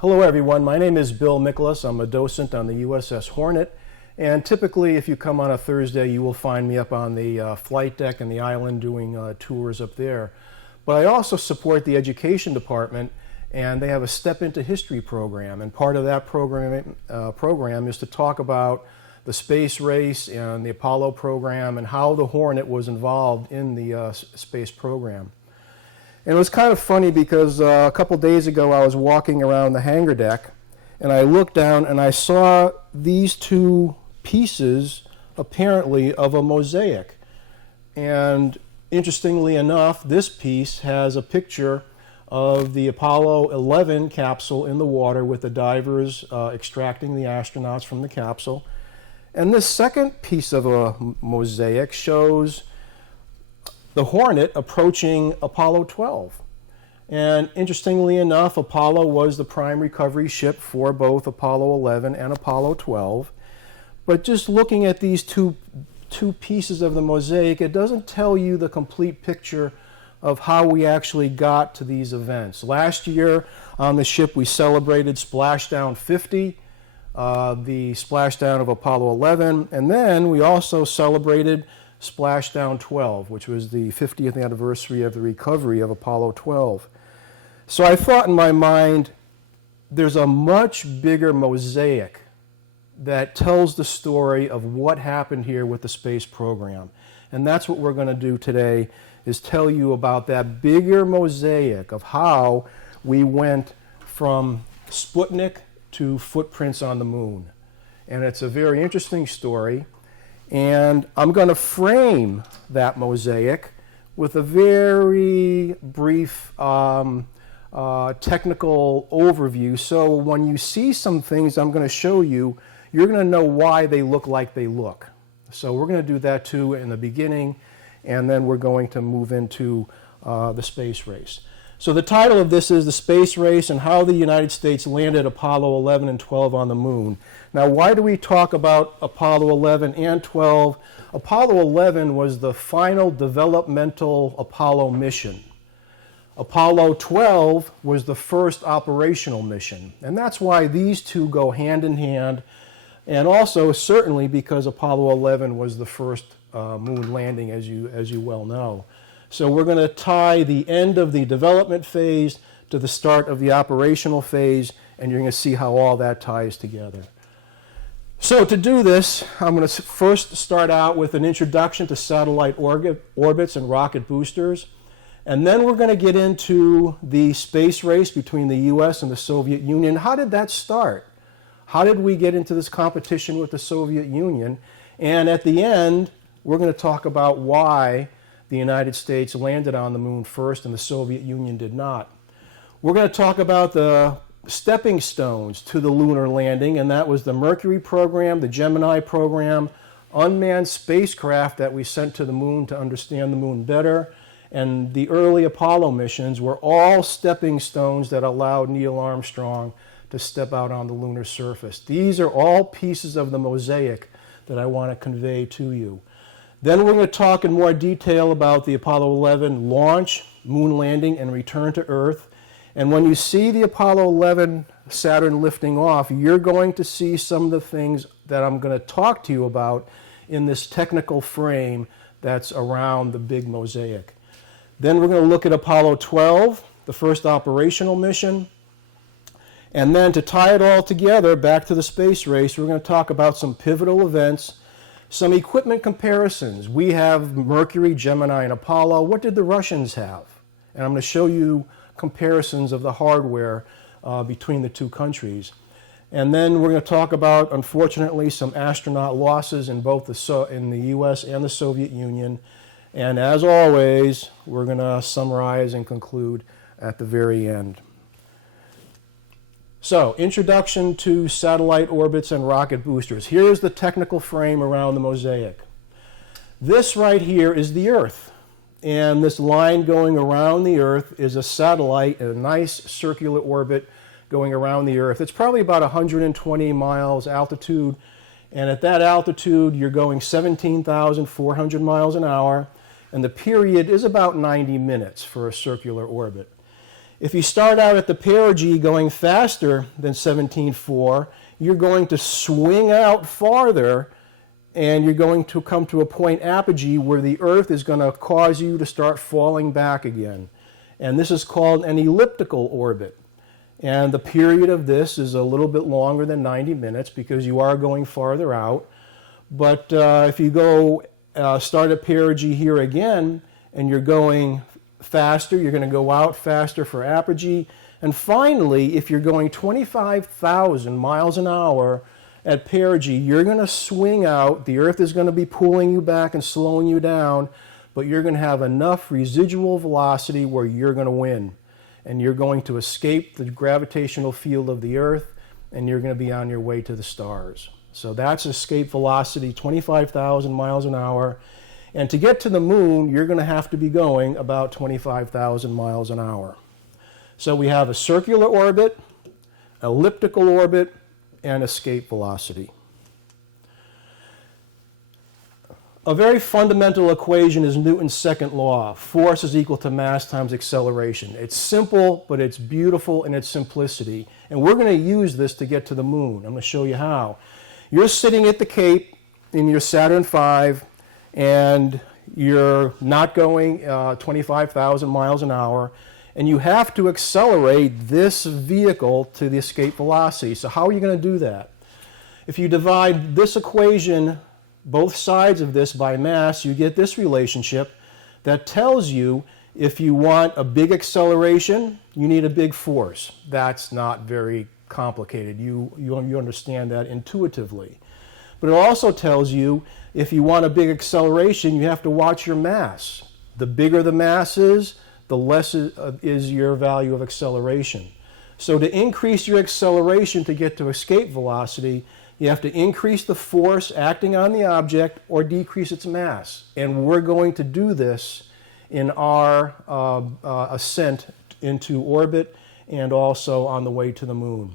Hello everyone, my name is Bill Miklos. I'm a docent on the USS Hornet, and typically if you come on a Thursday you will find me up on the flight deck and the island doing tours up there. But I also support the education department, and they have a Step Into History program, and part of that program is to talk about the space race and the Apollo program and how the Hornet was involved in the space program. And it was kind of funny because a couple days ago I was walking around the hangar deck and I looked down and I saw these two pieces apparently of a mosaic. And interestingly enough, this piece has a picture of the Apollo 11 capsule in the water with the divers extracting the astronauts from the capsule. And this second piece of a mosaic shows the Hornet approaching Apollo 12. And interestingly enough, Apollo was the prime recovery ship for both Apollo 11 and Apollo 12. But just looking at these two pieces of the mosaic, it doesn't tell you the complete picture of how we actually got to these events. Last year on the ship we celebrated Splashdown 50, the splashdown of Apollo 11, and then we also celebrated Splashdown 12, which was the 50th anniversary of the recovery of Apollo 12. So I thought in my mind, there's a much bigger mosaic that tells the story of what happened here with the space program. And that's what we're going to do today, is tell you about that bigger mosaic of how we went from Sputnik to footprints on the moon. And it's a very interesting story. And I'm going to frame that mosaic with a very brief technical overview. So when you see some things I'm going to show you, you're going to know why they look like they look. So we're going to do that too in the beginning, and then we're going to move into the space race. So the title of this is The Space Race and How the United States Landed Apollo 11 and 12 on the Moon. Now, why do we talk about Apollo 11 and 12? Apollo 11 was the final developmental Apollo mission. Apollo 12 was the first operational mission. And that's why these two go hand in hand. And also, certainly, because Apollo 11 was the first moon landing, as you well know. So we're going to tie the end of the development phase to the start of the operational phase, and you're going to see how all that ties together. So to do this, I'm going to first start out with an introduction to satellite orbits and rocket boosters, and then we're going to get into the space race between the US and the Soviet Union. How did that start? How did we get into this competition with the Soviet Union? And at the end, we're going to talk about why the United States landed on the moon first and the Soviet Union did not. We're going to talk about the stepping stones to the lunar landing, and that was the Mercury program, the Gemini program, unmanned spacecraft that we sent to the moon to understand the moon better, and the early Apollo missions were all stepping stones that allowed Neil Armstrong to step out on the lunar surface. These are all pieces of the mosaic that I want to convey to you. Then we're going to talk in more detail about the Apollo 11 launch, moon landing, and return to Earth. And when you see the Apollo 11 Saturn lifting off, you're going to see some of the things that I'm going to talk to you about in this technical frame that's around the big mosaic. Then we're going to look at Apollo 12, the first operational mission. And then to tie it all together, back to the space race, we're going to talk about some pivotal events, some equipment comparisons. We have Mercury, Gemini, and Apollo. What did the Russians have? And I'm going to show you comparisons of the hardware between the two countries. And then we're going to talk about, unfortunately, some astronaut losses in both in the US and the Soviet Union. And as always, we're going to summarize and conclude at the very end. So, introduction to satellite orbits and rocket boosters. Here's the technical frame around the mosaic. This right here is the Earth. And this line going around the Earth is a satellite in a nice circular orbit going around the Earth. It's probably about 120 miles altitude. And at that altitude, you're going 17,400 miles an hour. And the period is about 90 minutes for a circular orbit. If you start out at the perigee going faster than 17.4, you're going to swing out farther, and you're going to come to a point apogee where the Earth is going to cause you to start falling back again. And this is called an elliptical orbit. And the period of this is a little bit longer than 90 minutes because you are going farther out. But if you go start at perigee here again, and you're going faster, you're going to go out faster for apogee. And finally, if you're going 25,000 miles an hour at perigee, you're going to swing out. The Earth is going to be pulling you back and slowing you down, but you're going to have enough residual velocity where you're going to win. And you're going to escape the gravitational field of the Earth, and you're going to be on your way to the stars. So that's escape velocity, 25,000 miles an hour. And to get to the moon, you're going to have to be going about 25,000 miles an hour. So we have a circular orbit, elliptical orbit, and escape velocity. A very fundamental equation is Newton's second law. Force is equal to mass times acceleration. It's simple, but it's beautiful in its simplicity. And we're going to use this to get to the moon. I'm going to show you how. You're sitting at the Cape in your Saturn V, and you're not going 25,000 miles an hour, and you have to accelerate this vehicle to the escape velocity. So how are you going to do that? If you divide this equation, both sides of this, by mass, you get this relationship that tells you if you want a big acceleration, you need a big force. That's not very complicated. You understand that intuitively. But it also tells you if you want a big acceleration, you have to watch your mass. The bigger the mass is, the less is your value of acceleration. So to increase your acceleration to get to escape velocity, you have to increase the force acting on the object or decrease its mass. And we're going to do this in our ascent into orbit and also on the way to the moon.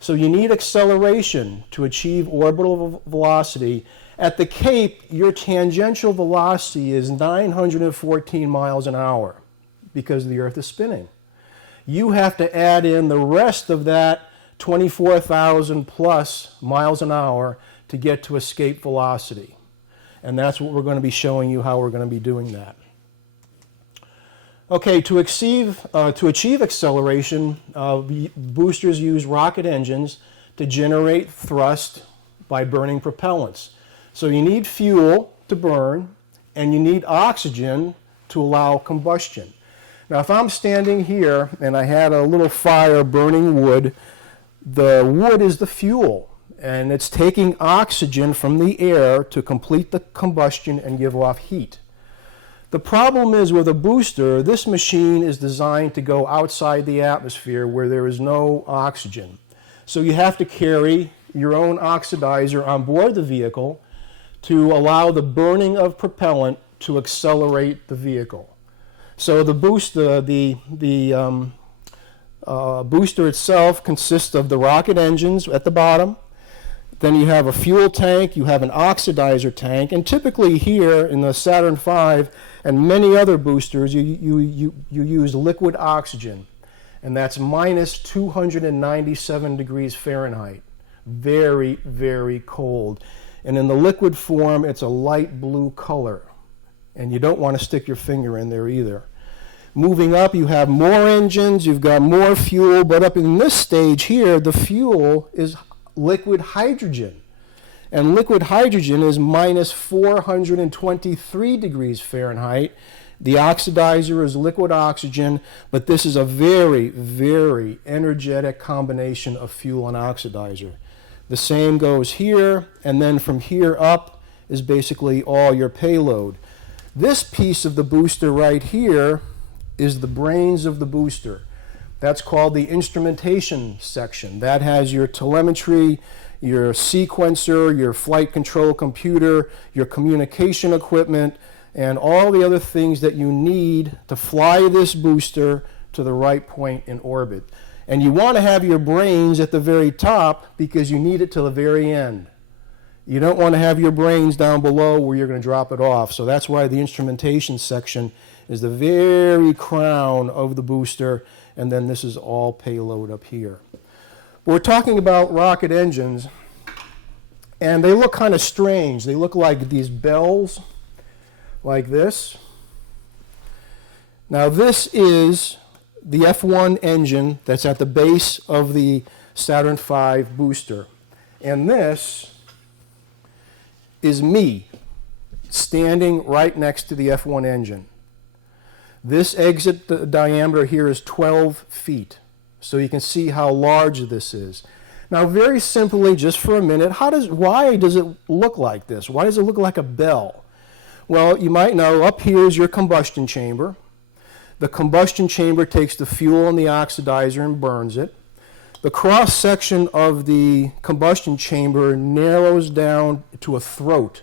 So you need acceleration to achieve orbital velocity. At the Cape, your tangential velocity is 914 miles an hour because the Earth is spinning. You have to add in the rest of that 24,000 plus miles an hour to get to escape velocity. And that's what we're going to be showing you how we're going to be doing that. Okay, to achieve acceleration, boosters use rocket engines to generate thrust by burning propellants. So you need fuel to burn, and you need oxygen to allow combustion. Now, if I'm standing here and I had a little fire burning wood, the wood is the fuel, and it's taking oxygen from the air to complete the combustion and give off heat. The problem is with a booster, this machine is designed to go outside the atmosphere where there is no oxygen. So you have to carry your own oxidizer on board the vehicle to allow the burning of propellant to accelerate the vehicle. So the booster, booster itself consists of the rocket engines at the bottom. Then you have a fuel tank, you have an oxidizer tank, and typically here in the Saturn V and many other boosters, you use liquid oxygen, and that's minus 297 degrees Fahrenheit. Very, very cold. And in the liquid form, it's a light blue color, and you don't want to stick your finger in there either. Moving up, you have more engines, you've got more fuel, but up in this stage here, the fuel is liquid hydrogen. And liquid hydrogen is minus 423 degrees Fahrenheit. The oxidizer is liquid oxygen, but this is a very, very energetic combination of fuel and oxidizer. The same goes here, and then from here up is basically all your payload. This piece of the booster right here is the brains of the booster. That's called the instrumentation section. That has your telemetry, your sequencer, your flight control computer, your communication equipment, and all the other things that you need to fly this booster to the right point in orbit. And you want to have your brains at the very top because you need it to the very end. You don't want to have your brains down below where you're going to drop it off. So that's why the instrumentation section is the very crown of the booster, and then this is all payload up here. We're talking about rocket engines, and they look kind of strange. They look like these bells, like this. Now this is the F1 engine that's at the base of the Saturn V booster. And this is me standing right next to the F1 engine. This exit diameter here is 12 feet. So you can see how large this is. Now very simply, just for a minute, why does it look like this? Why does it look like a bell? Well, you might know up here is your combustion chamber. The combustion chamber takes the fuel and the oxidizer and burns it. The cross section of the combustion chamber narrows down to a throat,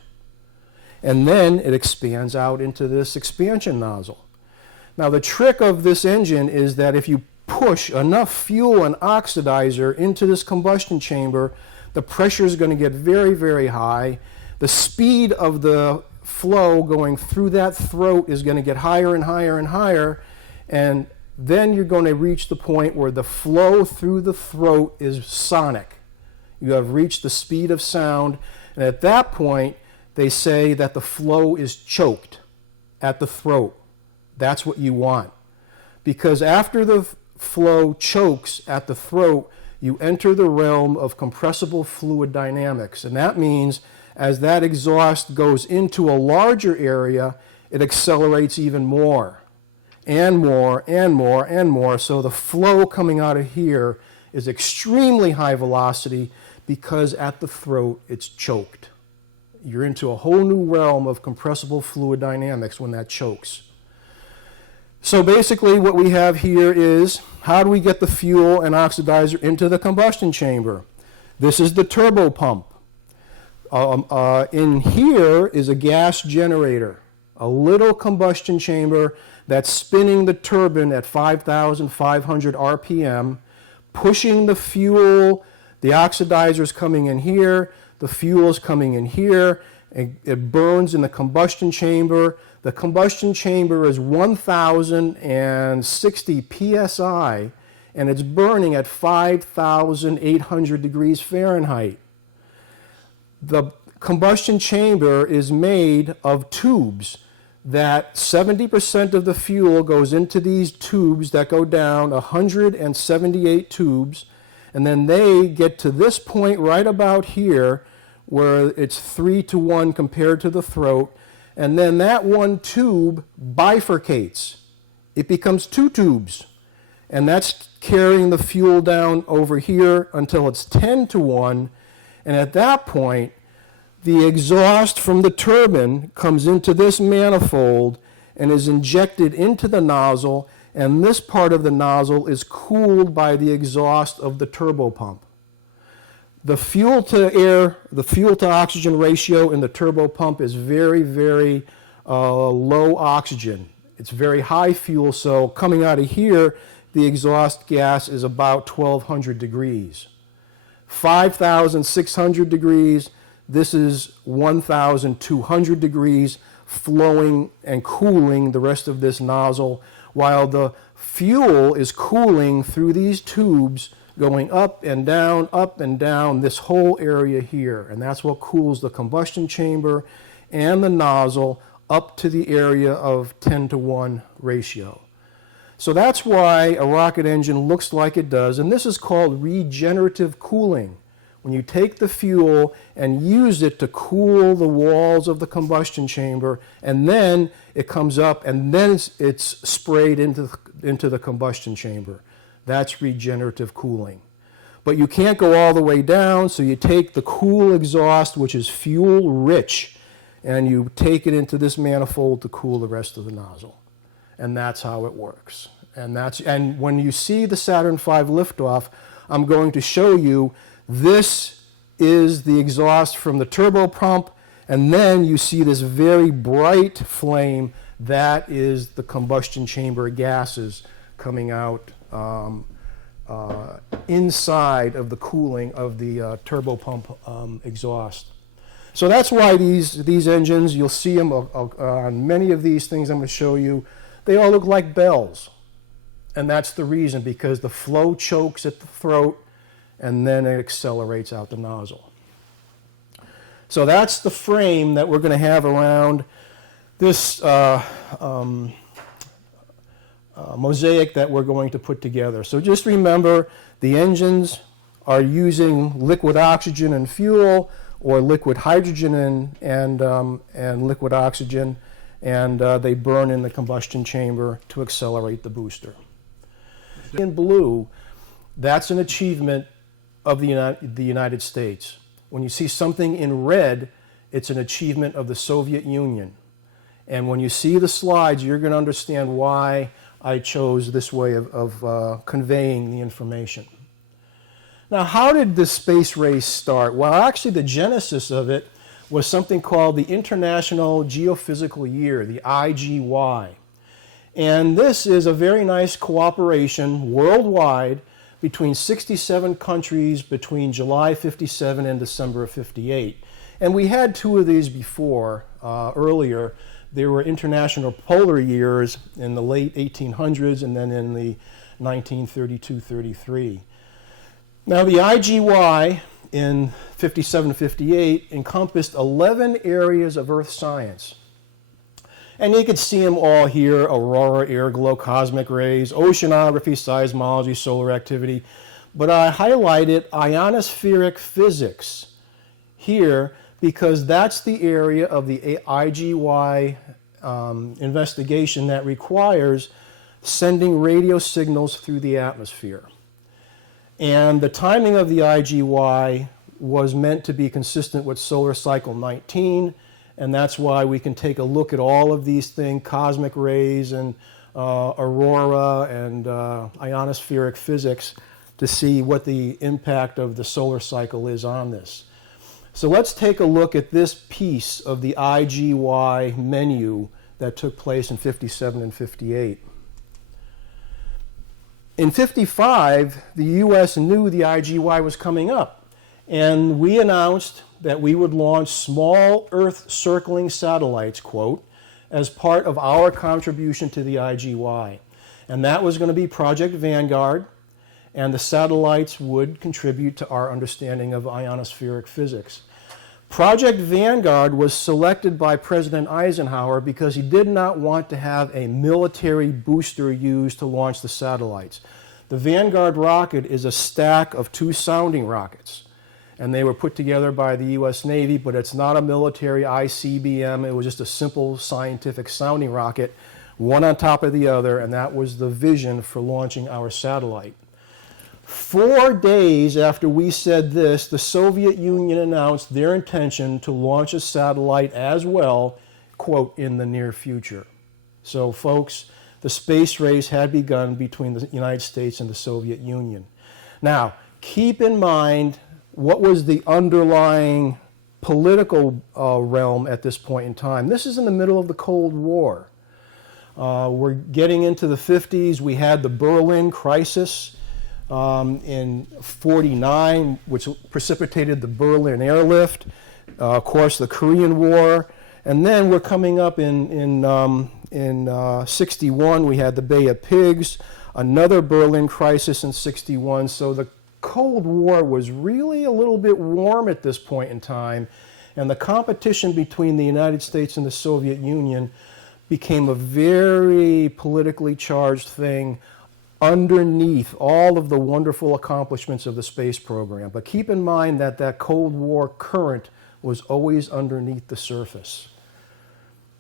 and then it expands out into this expansion nozzle. Now the trick of this engine is that if you push enough fuel and oxidizer into this combustion chamber, the pressure is going to get very, very high. The speed of the flow going through that throat is going to get higher and higher and higher, and then you're going to reach the point where the flow through the throat is sonic. You have reached the speed of sound, and at that point they say that the flow is choked at the throat. That's what you want, because after the flow chokes at the throat, you enter the realm of compressible fluid dynamics, and that means as that exhaust goes into a larger area, it accelerates even more and more and more and more. So the flow coming out of here is extremely high velocity because at the throat it's choked. You're into a whole new realm of compressible fluid dynamics when that chokes. So basically what we have here is, how do we get the fuel and oxidizer into the combustion chamber? This is the turbo pump. In here is a gas generator, a little combustion chamber that's spinning the turbine at 5,500 RPM, pushing the fuel. The oxidizer's coming in here, the fuel's coming in here, and it burns in the combustion chamber. The combustion chamber is 1,060 psi, and it's burning at 5,800 degrees Fahrenheit. The combustion chamber is made of tubes that 70% of the fuel goes into these tubes that go down 178 tubes, and then they get to this point right about here where it's 3-to-1 compared to the throat, and then that one tube bifurcates. It becomes 2 tubes, and that's carrying the fuel down over here until it's 10-to-1, and at that point the exhaust from the turbine comes into this manifold and is injected into the nozzle, and this part of the nozzle is cooled by the exhaust of the turbo pump. The fuel to oxygen ratio in the turbo pump is very, very low oxygen. It's very high fuel, so coming out of here, the exhaust gas is about 1,200 degrees. 5,600 degrees, this is 1,200 degrees, flowing and cooling the rest of this nozzle, while the fuel is cooling through these tubes, going up and down this whole area here. And that's what cools the combustion chamber and the nozzle up to the area of 10-to-1 ratio. So that's why a rocket engine looks like it does, and this is called regenerative cooling. When you take the fuel and use it to cool the walls of the combustion chamber, and then it comes up and then it's sprayed into the combustion chamber. That's regenerative cooling. But you can't go all the way down, so you take the cool exhaust, which is fuel rich, and you take it into this manifold to cool the rest of the nozzle. And that's how it works. And when you see the Saturn V liftoff, I'm going to show you this is the exhaust from the turbo pump, and then you see this very bright flame. That is the combustion chamber gases coming out inside of the cooling of the turbo pump exhaust. So that's why these engines, you'll see them on many of these things I'm going to show you, they all look like bells. And that's the reason, because the flow chokes at the throat and then it accelerates out the nozzle. So that's the frame that we're going to have around this mosaic that we're going to put together. So just remember, the engines are using liquid oxygen and fuel, or liquid hydrogen and liquid oxygen, and they burn in the combustion chamber to accelerate the booster. In blue, that's an achievement of the United States. When you see something in red, it's an achievement of the Soviet Union. And when you see the slides, you're going to understand why I chose this way of conveying the information. Now, how did this space race start? Well, actually, the genesis of it was something called the International Geophysical Year, the IGY. And this is a very nice cooperation worldwide between 67 countries between July 57 and December of 58. And we had two of these before, earlier. There were international polar years in the late 1800s and then in the 1932-33. Now, the IGY in 57-58 encompassed 11 areas of Earth science. And you can see them all here: aurora, air glow, cosmic rays, oceanography, seismology, solar activity. But I highlighted ionospheric physics here because that's the area of the IGY investigation that requires sending radio signals through the atmosphere. And the timing of the IGY was meant to be consistent with solar cycle 19, and that's why we can take a look at all of these things: cosmic rays and aurora and ionospheric physics, to see what the impact of the solar cycle is on this. So let's take a look at this piece of the IGY menu that took place in 57 and 58. In 55, the U.S. knew the IGY was coming up, and we announced that we would launch small Earth circling satellites, quote, as part of our contribution to the IGY. And that was going to be Project Vanguard, and the satellites would contribute to our understanding of ionospheric physics. Project Vanguard was selected by President Eisenhower because he did not want to have a military booster used to launch the satellites. The Vanguard rocket is a stack of two sounding rockets, and they were put together by the U.S. Navy, but it's not a military ICBM. It was just a simple scientific sounding rocket, one on top of the other, and that was the vision for launching our satellite. 4 days after we said this, the Soviet Union announced their intention to launch a satellite as well, quote, in the near future. So, folks, the space race had begun between the United States and the Soviet Union. Now, keep in mind what was the underlying political realm at this point in time. This is in the middle of the Cold War. We're getting into the 50s. We had the Berlin crisis in 49, which precipitated the Berlin airlift. Of course, the Korean War. And then we're coming up in 61, we had the Bay of Pigs, another Berlin crisis in 61. So the Cold War was really a little bit warm at this point in time, and the competition between the United States and the Soviet Union became a very politically charged thing underneath all of the wonderful accomplishments of the space program. But keep in mind that that Cold War current was always underneath the surface.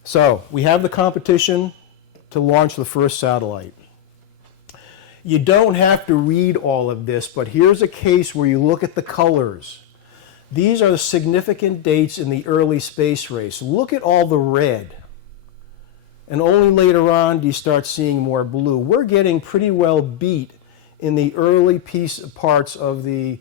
So we have the competition to launch the first satellite. You don't have to read all of this, but here's a case where you look at the colors. These are the significant dates in the early space race. Look at all the red. And only later on do you start seeing more blue. We're getting pretty well beat in the early parts of the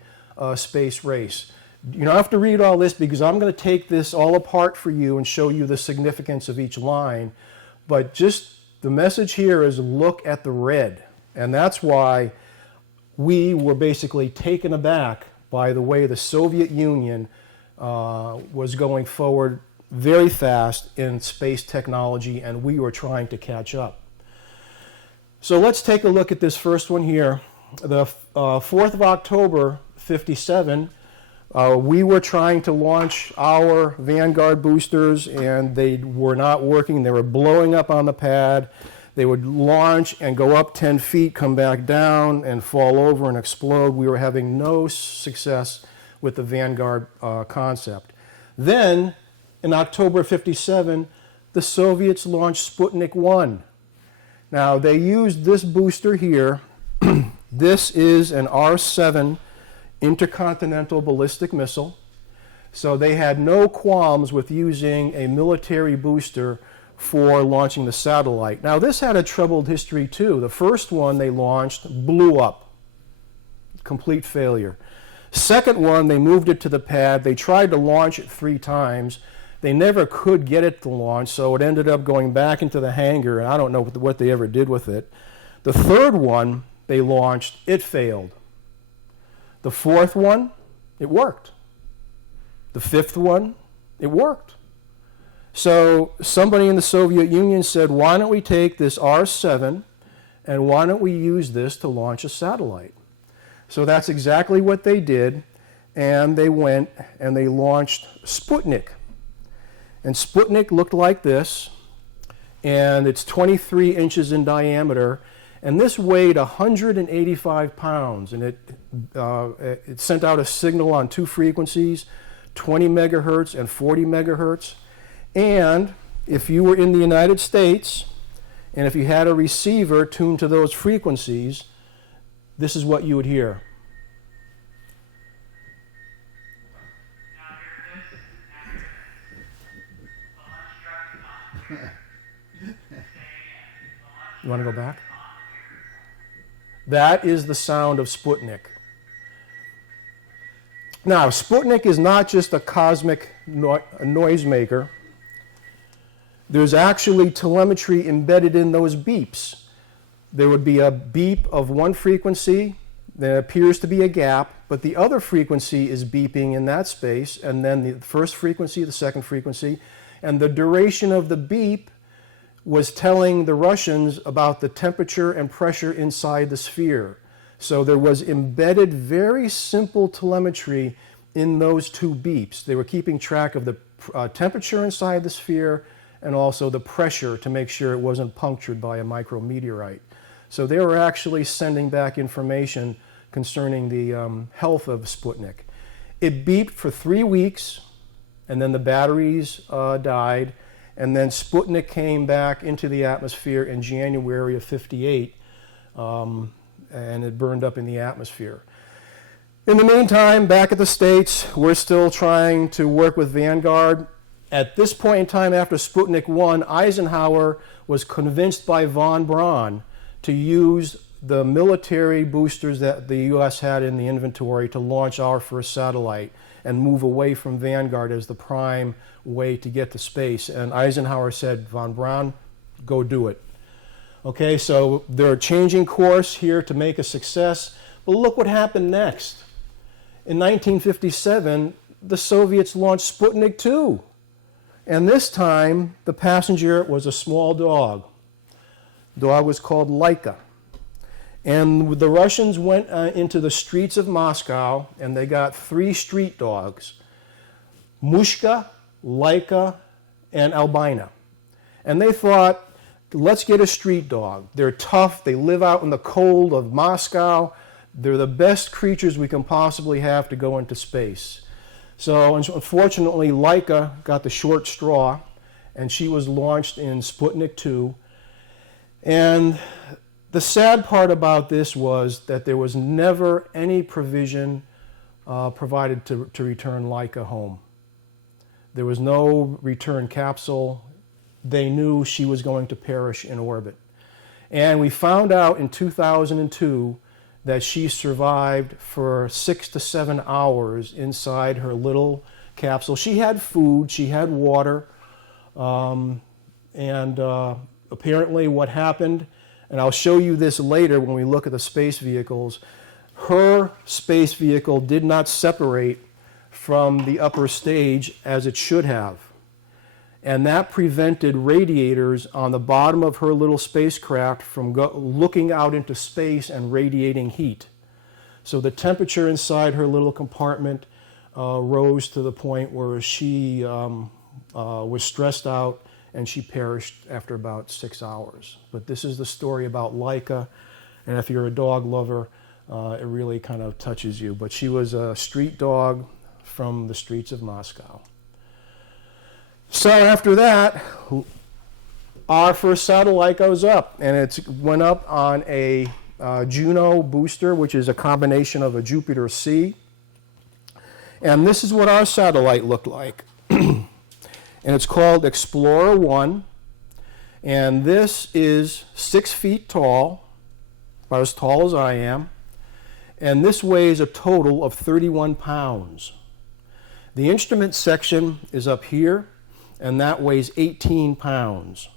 space race. You don't have to read all this because I'm going to take this all apart for you and show you the significance of each line. But just the message here is look at the red. And that's why we were basically taken aback by the way the Soviet Union was going forward very fast in space technology, and we were trying to catch up. So let's take a look at this first one here. The 4th of October, 57, we were trying to launch our Vanguard boosters, and they were not working. They were blowing up on the pad. They would launch and go up 10 feet, come back down, and fall over and explode. We were having no success with the Vanguard concept. Then, in October 57, the Soviets launched Sputnik I. Now, they used this booster here. This is an R-7 intercontinental ballistic missile. So they had no qualms with using a military booster for launching the satellite. Now, this had a troubled history, too. The first one they launched blew up. Complete failure. Second one, they moved it to the pad. They tried to launch it 3 times. They never could get it to launch, so it ended up going back into the hangar, and I don't know what they ever did with it. The third one they launched, it failed. The fourth one, it worked. The fifth one, it worked. So somebody in the Soviet Union said, why don't we take this R-7 and why don't we use this to launch a satellite? So that's exactly what they did, and they went and they launched Sputnik. And Sputnik looked like this, and it's 23 inches in diameter, and this weighed 185 pounds, and it sent out a signal on 2 frequencies, 20 megahertz and 40 megahertz. And if you were in the United States, and if you had a receiver tuned to those frequencies, this is what you would hear. You want to go back? That is the sound of Sputnik. Now, Sputnik is not just a cosmic noisemaker. There's actually telemetry embedded in those beeps. There would be a beep of one frequency, there appears to be a gap, but the other frequency is beeping in that space, and then the first frequency, the second frequency, and the duration of the beep was telling the Russians about the temperature and pressure inside the sphere. So there was embedded very simple telemetry in those 2 beeps. They were keeping track of the temperature inside the sphere and also the pressure to make sure it wasn't punctured by a micrometeorite. So they were actually sending back information concerning the health of Sputnik. It beeped for 3 weeks, and then the batteries died. And then Sputnik came back into the atmosphere in January of 58, and it burned up in the atmosphere. In the meantime, back at the States, we're still trying to work with Vanguard. At this point in time, after Sputnik I, Eisenhower was convinced by von Braun to use the military boosters that the U.S. had in the inventory to launch our first satellite and move away from Vanguard as the prime way to get to space. And Eisenhower said, von Braun, go do it. Okay, so they're changing course here to make a success. But look what happened next. In 1957, the Soviets launched Sputnik II. And this time, the passenger was a small dog. The dog was called Laika. And the Russians went into the streets of Moscow, and they got 3 street dogs, Mushka, Laika, and Albina. And they thought, let's get a street dog. They're tough, they live out in the cold of Moscow, they're the best creatures we can possibly have to go into space. So unfortunately, Laika got the short straw, and she was launched in Sputnik II. And the sad part about this was that there was never any provision provided to return Laika home. There was no return capsule. They knew she was going to perish in orbit. And we found out in 2002 that she survived for 6 to 7 hours inside her little capsule. She had food, she had water, and apparently what happened, and I'll show you this later when we look at the space vehicles, her space vehicle did not separate from the upper stage as it should have. And that prevented radiators on the bottom of her little spacecraft from looking out into space and radiating heat. So the temperature inside her little compartment rose to the point where she was stressed out and she perished after about 6 hours. But this is the story about Laika, and if you're a dog lover, it really kind of touches you. But she was a street dog from the streets of Moscow. So after that, our first satellite goes up, and it went up on a Juno booster, which is a combination of a Jupiter C. And this is what our satellite looked like. And it's called Explorer 1. And this is 6 feet tall, about as tall as I am. And this weighs a total of 31 pounds. The instrument section is up here, and that weighs 18 pounds.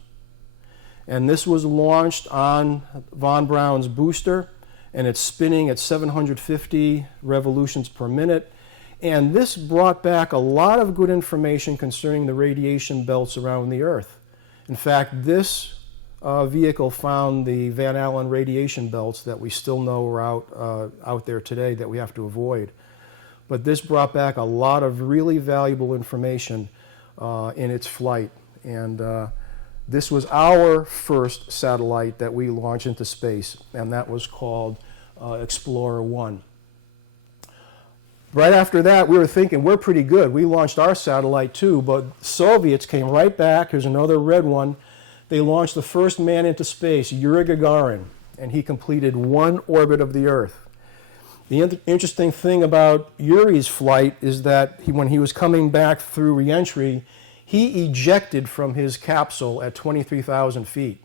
And this was launched on von Braun's booster, and it's spinning at 750 revolutions per minute. And this brought back a lot of good information concerning the radiation belts around the Earth. In fact, this vehicle found the Van Allen radiation belts that we still know are out there today that we have to avoid. But this brought back a lot of really valuable information in its flight. And this was our first satellite that we launched into space, and that was called Explorer 1. Right after that, we were thinking, we're pretty good. We launched our satellite too, but Soviets came right back. Here's another red one. They launched the first man into space, Yuri Gagarin, and he completed 1 orbit of the Earth. The interesting thing about Yuri's flight is that when he was coming back through reentry, he ejected from his capsule at 23,000 feet.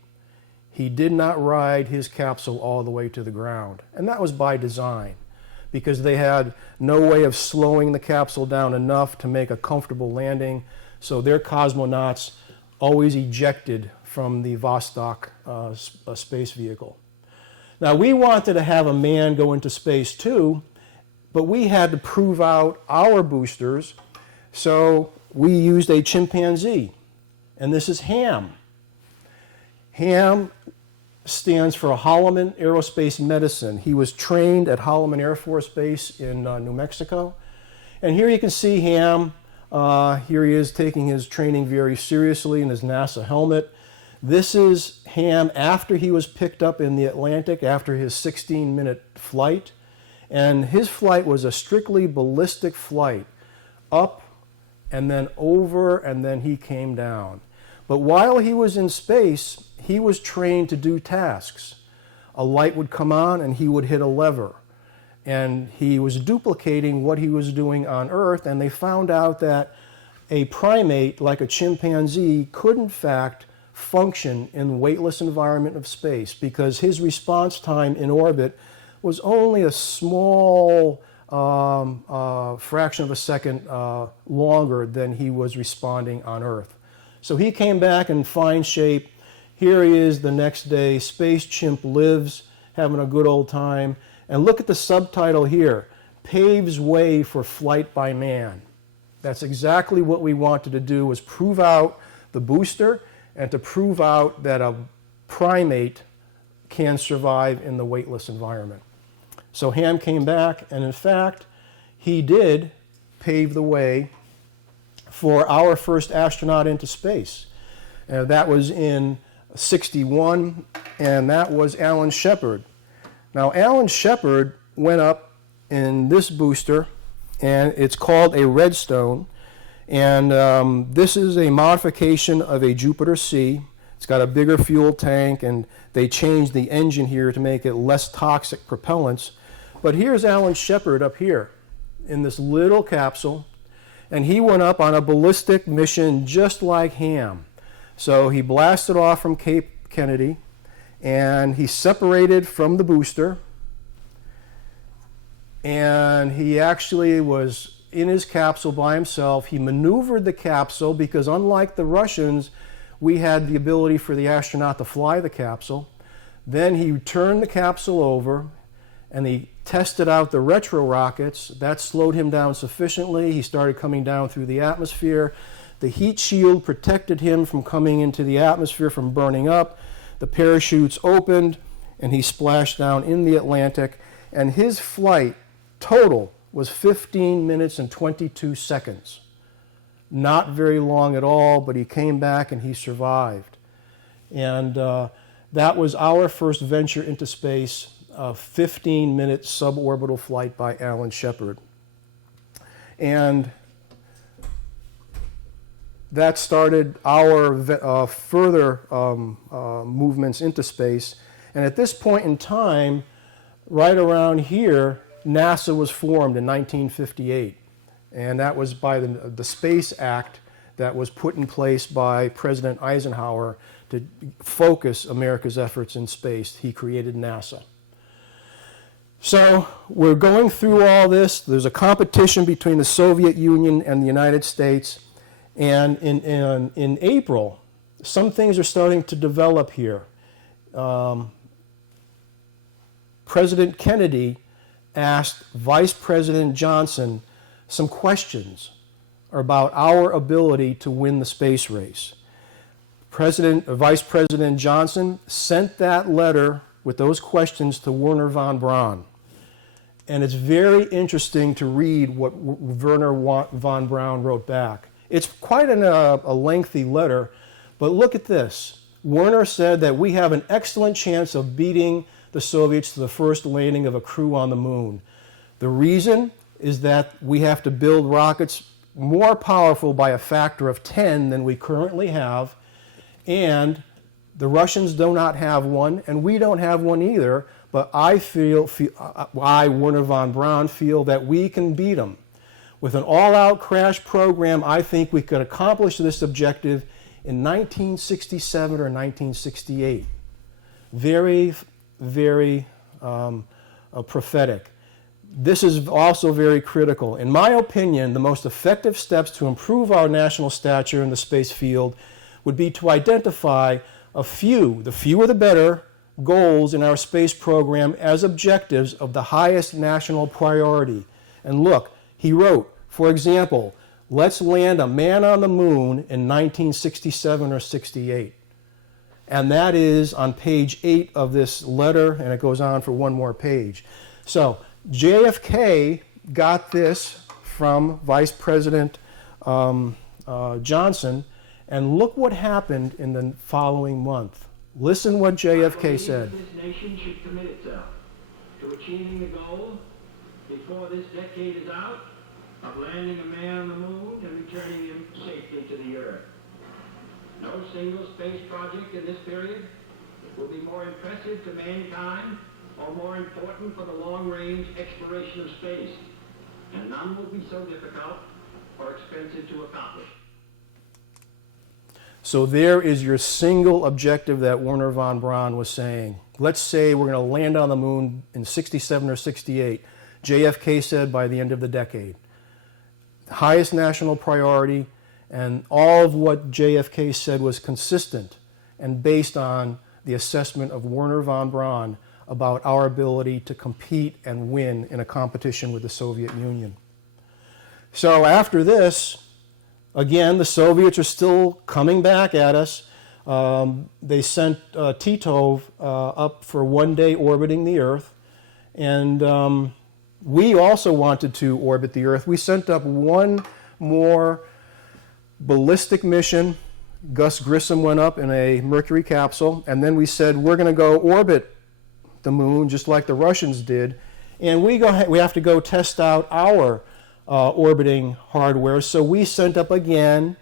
He did not ride his capsule all the way to the ground, and that was by design, because they had no way of slowing the capsule down enough to make a comfortable landing, so their cosmonauts always ejected from the Vostok space vehicle. Now, we wanted to have a man go into space too, but we had to prove out our boosters, so we used a chimpanzee, and this is Ham. Ham stands for Holloman Aerospace Medicine. He was trained at Holloman Air Force Base in New Mexico. And here you can see Ham. Here he is taking his training very seriously in his NASA helmet. This is Ham after he was picked up in the Atlantic after his 16-minute flight. And his flight was a strictly ballistic flight, up and then over, and then he came down. But while he was in space, he was trained to do tasks. A light would come on and he would hit a lever. And he was duplicating what he was doing on Earth, and they found out that a primate like a chimpanzee could in fact function in the weightless environment of space, because his response time in orbit was only a small fraction of a second longer than he was responding on Earth. So he came back in fine shape. Here he is the next day. Space Chimp lives, having a good old time. And look at the subtitle here, Paves Way for Flight by Man. That's exactly what we wanted to do, was prove out the booster and to prove out that a primate can survive in the weightless environment. So Ham came back, and in fact, he did pave the way for our first astronaut into space. That was in '61, and that was Alan Shepard. Now, Alan Shepard went up in this booster, and it's called a Redstone. And this is a modification of a Jupiter C. It's got a bigger fuel tank, and they changed the engine here to make it less toxic propellants. But here's Alan Shepard up here in this little capsule, and he went up on a ballistic mission just like Ham. So he blasted off from Cape Kennedy, and he separated from the booster, and he actually was in his capsule by himself. He maneuvered the capsule because, unlike the Russians, we had the ability for the astronaut to fly the capsule. Then he turned the capsule over, and he tested out the retro rockets. That slowed him down sufficiently. He started coming down through the atmosphere. The heat shield protected him from coming into the atmosphere, from burning up. The parachutes opened, and he splashed down in the Atlantic. And his flight total was 15 minutes and 22 seconds. Not very long at all, but he came back and he survived. And that was our first venture into space, a 15-minute suborbital flight by Alan Shepard. And that started our further movements into space. And at this point in time, right around here, NASA was formed in 1958. And that was by the Space Act that was put in place by President Eisenhower to focus America's efforts in space. He created NASA. So we're going through all this. There's a competition between the Soviet Union and the United States. And in April, some things are starting to develop here. President Kennedy asked Vice President Johnson some questions about our ability to win the space race. Vice President Johnson sent that letter with those questions to Wernher von Braun. And it's very interesting to read what Wernher von Braun wrote back. It's quite a lengthy letter, but look at this. Wernher said that we have an excellent chance of beating the Soviets to the first landing of a crew on the moon. The reason is that we have to build rockets more powerful by a factor of 10 than we currently have, and the Russians do not have one, and we don't have one either, but I, Wernher von Braun, feel that we can beat them. With an all-out crash program, I think we could accomplish this objective in 1967 or 1968. Very, very prophetic. This is also very critical. In my opinion, the most effective steps to improve our national stature in the space field would be to identify a few, the fewer the better, goals in our space program as objectives of the highest national priority. And look, he wrote, for example, let's land a man on the moon in 1967 or 68. And that is on page 8 of this letter, and it goes on for one more page. So JFK got this from Vice President Johnson, and look what happened in the following month. Listen what JFK said. This nation should commit itself to achieving the goal before this decade is out of landing a man on the moon and returning him safely to the Earth. No single space project in this period will be more impressive to mankind or more important for the long-range exploration of space, and none will be so difficult or expensive to accomplish. So there is your single objective that Wernher von Braun was saying. Let's say we're going to land on the moon in 67 or 68. JFK said by the end of the decade. Highest national priority, and all of what JFK said was consistent and based on the assessment of Wernher von Braun about our ability to compete and win in a competition with the Soviet Union. So after this, again, the Soviets are still coming back at us. They sent Titov up for 1 day orbiting the Earth, and we also wanted to orbit the Earth. We sent up one more ballistic mission. Gus Grissom went up in a Mercury capsule, and then we said we're going to go orbit the moon just like the Russians did, and we have to go test out our orbiting hardware. So we sent up again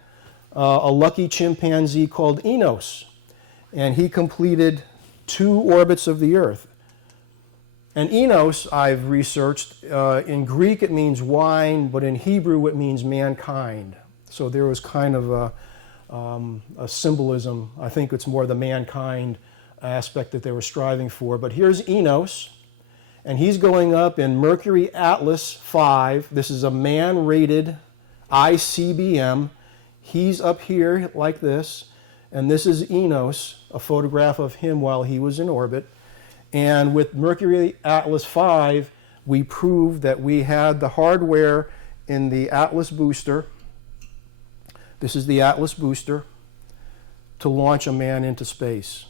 a lucky chimpanzee called Enos, and he completed 2 orbits of the Earth. And Enos, I've researched, in Greek it means wine, but in Hebrew it means mankind. So there was kind of a symbolism. I think it's more the mankind aspect that they were striving for. But here's Enos, and he's going up in Mercury Atlas 5. This is a man-rated ICBM. He's up here like this, and this is Enos, a photograph of him while he was in orbit. And with Mercury Atlas 5, we proved that we had the hardware in the Atlas booster This is the Atlas booster to launch a man into space.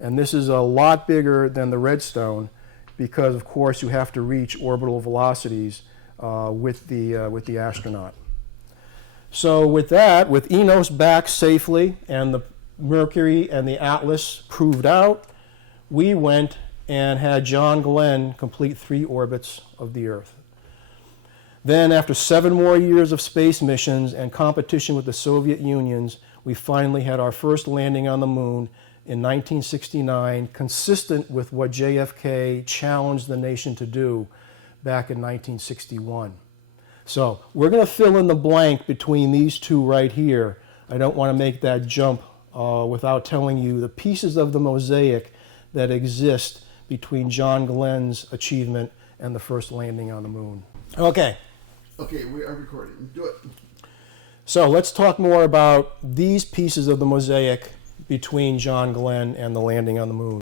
And this is a lot bigger than the Redstone because, of course, you have to reach orbital velocities with the astronaut. So with that, with Enos back safely and the Mercury and the Atlas proved out, we went and had John Glenn complete 3 orbits of the Earth. Then, after 7 more years of space missions and competition with the Soviet Union, we finally had our first landing on the moon in 1969, consistent with what JFK challenged the nation to do back in 1961. So we're going to fill in the blank between these two right here. I don't want to make that jump without telling you the pieces of the mosaic that exist between John Glenn's achievement and the first landing on the moon. Okay. Okay, we are recording. Do it. So let's talk more about these pieces of the mosaic between John Glenn and the landing on the moon.